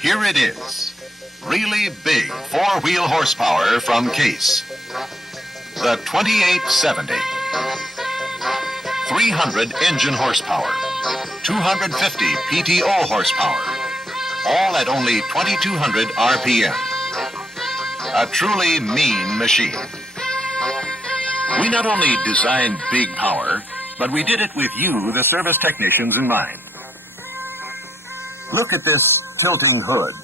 Here it is. Really big four-wheel horsepower from Case. The 2870. 300 engine horsepower. 250 PTO horsepower. All at only 2,200 RPM. A truly mean machine. We not only designed big power, but we did it with you, the service technicians, in mind. Look at this tilting hood.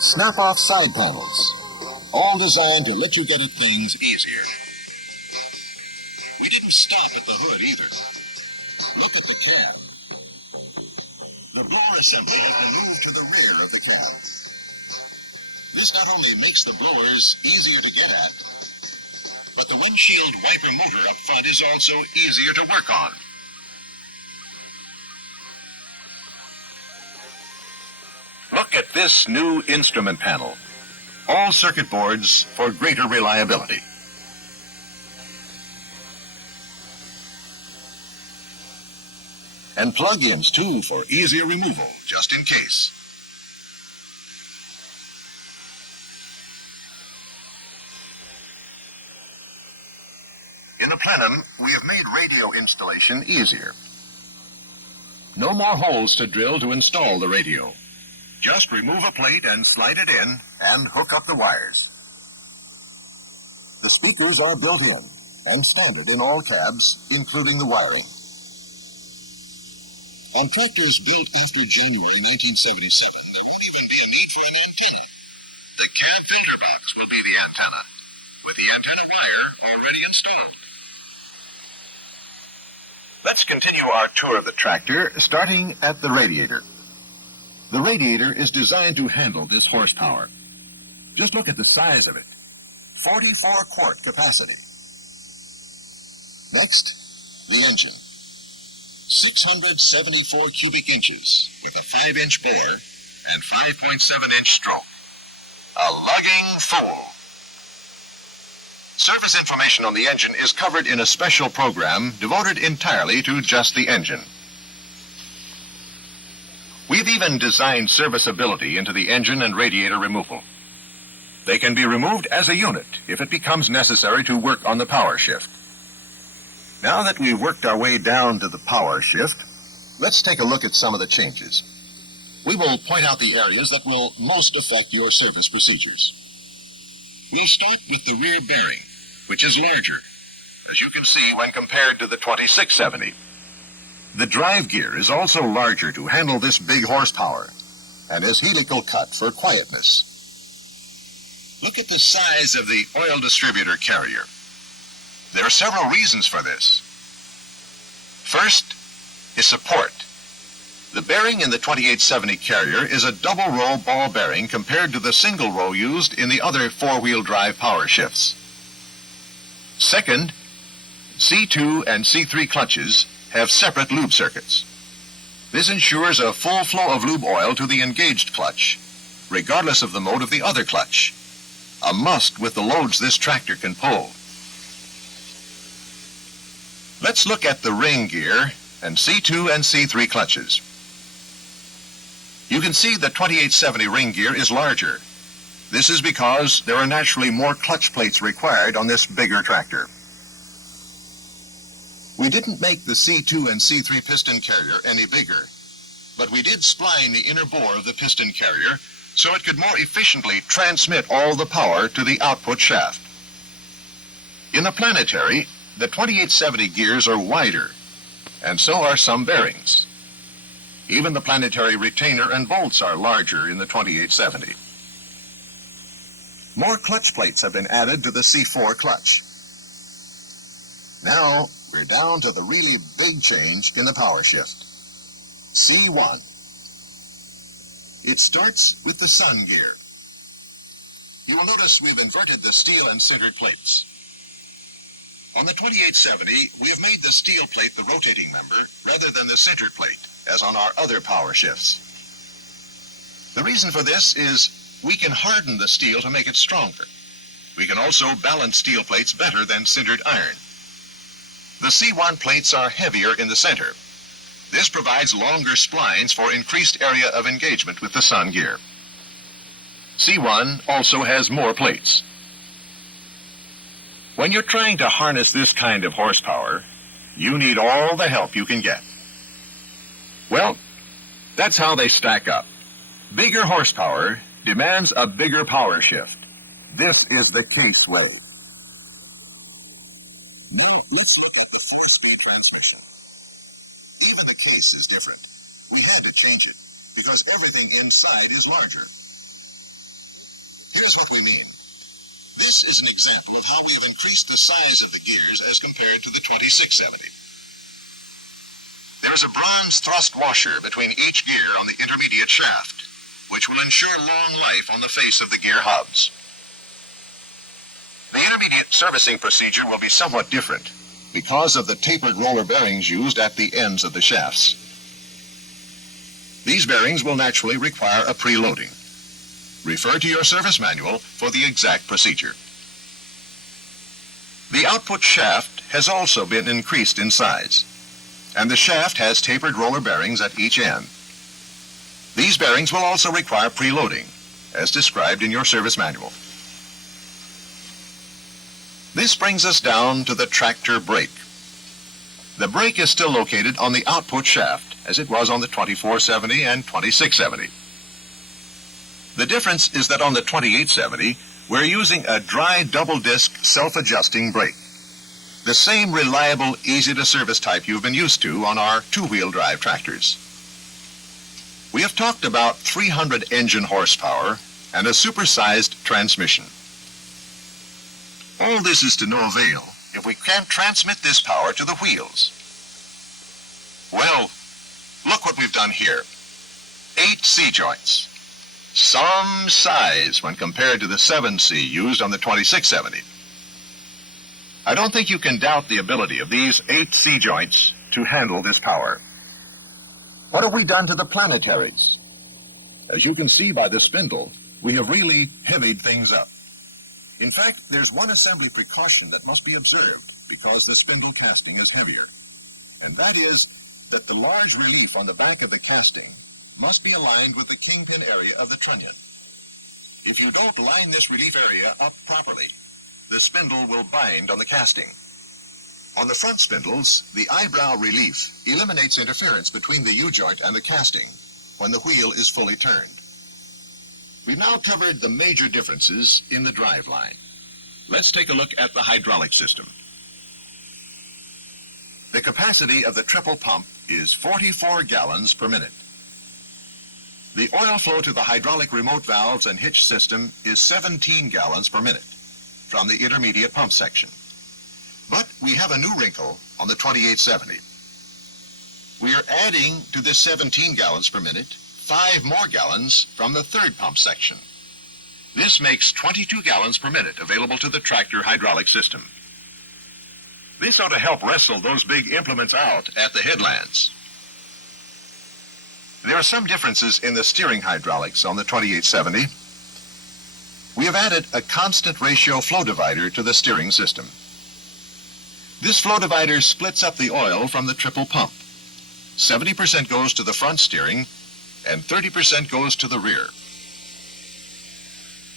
Snap-off side panels, all designed to let you get at things easier. We didn't stop at the hood either. Look at the cab. The blower assembly has been moved to the rear of the cab. This not only makes the blowers easier to get at, but the windshield wiper motor up front is also easier to work on. Look at this new instrument panel. All circuit boards for greater reliability. And plug-ins, too, for easier removal, just in case. In the plenum, we have made radio installation easier. No more holes to drill to install the radio. Just remove a plate and slide it in and hook up the wires. The speakers are built in and standard in all cabs, including the wiring. On tractors built after January 1977, there won't even be a need for an antenna. The cab filter box will be the antenna, with the antenna wire already installed. Let's continue our tour of the tractor, starting at the radiator. The radiator is designed to handle this horsepower. Just look at the size of it. 44-quart capacity. Next, the engine. 674 cubic inches with a 5-inch bore and 5.7-inch stroke. A lugging fool. Service information on the engine is covered in a special program devoted entirely to just the engine. We've even designed serviceability into the engine and radiator removal. They can be removed as a unit if it becomes necessary to work on the power shift. Now that we've worked our way down to the power shift, let's take a look at some of the changes. We will point out the areas that will most affect your service procedures. We'll start with the rear bearing, which is larger, as you can see when compared to the 2670. The drive gear is also larger to handle this big horsepower and is helical cut for quietness. Look at the size of the oil distributor carrier. There are several reasons for this. First is support. The bearing in the 2870 carrier is a double row ball bearing compared to the single row used in the other four-wheel drive power shifts. Second, C2 and C3 clutches have separate lube circuits. This ensures a full flow of lube oil to the engaged clutch, regardless of the mode of the other clutch. A must with the loads this tractor can pull. Let's look at the ring gear and C2 and C3 clutches. You can see the 2870 ring gear is larger. This is because there are naturally more clutch plates required on this bigger tractor. We didn't make the C2 and C3 piston carrier any bigger, but we did spline the inner bore of the piston carrier so it could more efficiently transmit all the power to the output shaft. In the planetary, the 2870 gears are wider, and so are some bearings. Even the planetary retainer and bolts are larger in the 2870. More clutch plates have been added to the C4 clutch. Now, we're down to the really big change in the power shift. C1. It starts with the sun gear. You will notice we've inverted the steel and sintered plates. On the 2870, we have made the steel plate the rotating member rather than the sintered plate, as on our other power shifts. The reason for this is we can harden the steel to make it stronger. We can also balance steel plates better than sintered iron. The C1 plates are heavier in the center. This provides longer splines for increased area of engagement with the sun gear. C1 also has more plates. When you're trying to harness this kind of horsepower, you need all the help you can get. Well, that's how they stack up. Bigger horsepower demands a bigger power shift. This is the case way. Now, let's look at the 4-speed transmission. Even the case is different. We had to change it because everything inside is larger. Here's what we mean. This is an example of how we have increased the size of the gears as compared to the 2670. There is a bronze thrust washer between each gear on the intermediate shaft, which will ensure long life on the face of the gear hubs. The intermediate servicing procedure will be somewhat different because of the tapered roller bearings used at the ends of the shafts. These bearings will naturally require a preloading. Refer to your service manual for the exact procedure. The output shaft has also been increased in size, and the shaft has tapered roller bearings at each end. These bearings will also require preloading, as described in your service manual. This brings us down to the tractor brake. The brake is still located on the output shaft, as it was on the 2470 and 2670. The difference is that on the 2870, we're using a dry double-disc self-adjusting brake, the same reliable, easy-to-service type you've been used to on our two-wheel drive tractors. We have talked about 300 engine horsepower and a supersized transmission. All this is to no avail if we can't transmit this power to the wheels. Well, look what we've done here. 8 C-joints. Some size when compared to the 7C used on the 2670. I don't think you can doubt the ability of these 8 C-joints to handle this power. What have we done to the planetaries? As you can see by the spindle, we have really heavied things up. In fact, there's one assembly precaution that must be observed because the spindle casting is heavier. And that is that the large relief on the back of the casting must be aligned with the kingpin area of the trunnion. If you don't line this relief area up properly, the spindle will bind on the casting. On the front spindles, the eyebrow relief eliminates interference between the U-joint and the casting when the wheel is fully turned. We've now covered the major differences in the driveline. Let's take a look at the hydraulic system. The capacity of the triple pump is 44 gallons per minute. The oil flow to the hydraulic remote valves and hitch system is 17 gallons per minute from the intermediate pump section. But we have a new wrinkle on the 2870. We are adding to this 17 gallons per minute 5 more gallons from the third pump section. This makes 22 gallons per minute available to the tractor hydraulic system. This ought to help wrestle those big implements out at the headlands. There are some differences in the steering hydraulics on the 2870. We have added a constant ratio flow divider to the steering system. This flow divider splits up the oil from the triple pump. 70% goes to the front steering and 30% goes to the rear.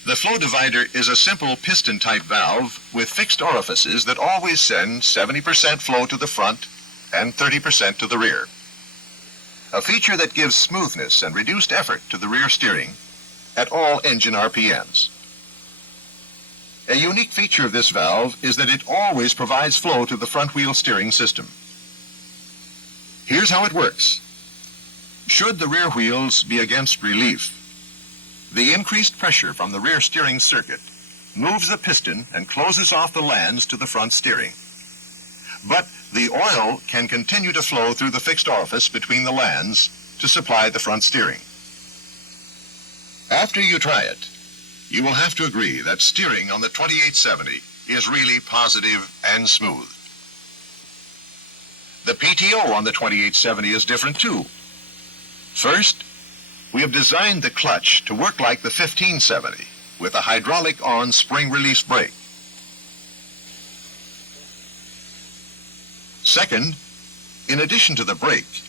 The flow divider is a simple piston-type valve with fixed orifices that always send 70% flow to the front and 30% to the rear. A feature that gives smoothness and reduced effort to the rear steering at all engine RPMs. A unique feature of this valve is that it always provides flow to the front wheel steering system. Here's how it works. Should the rear wheels be against relief, the increased pressure from the rear steering circuit moves the piston and closes off the lands to the front steering. But the oil can continue to flow through the fixed orifice between the lands to supply the front steering. After you try it, you will have to agree that steering on the 2870 is really positive and smooth. The PTO on the 2870 is different too. First, we have designed the clutch to work like the 1570 with a hydraulic-on spring-release brake. Second, in addition to the brake,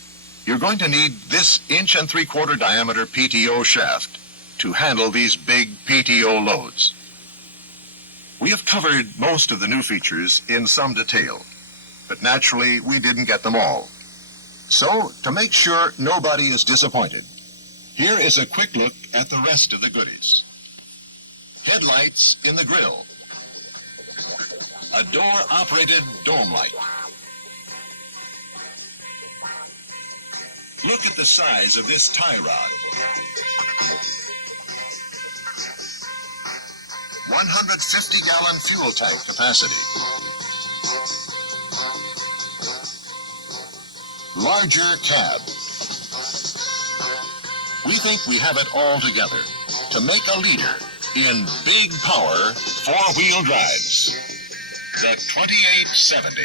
You're going to need this 1 3/4 inch diameter PTO shaft to handle these big PTO loads. We have covered most of the new features in some detail, but naturally we didn't get them all. So, to make sure nobody is disappointed, here is a quick look at the rest of the goodies. Headlights in the grille. A door-operated dome light. Look at the size of this tie rod. 150-gallon fuel tank capacity. Larger cab. We think we have it all together to make a leader in big power four-wheel drives. The 2870.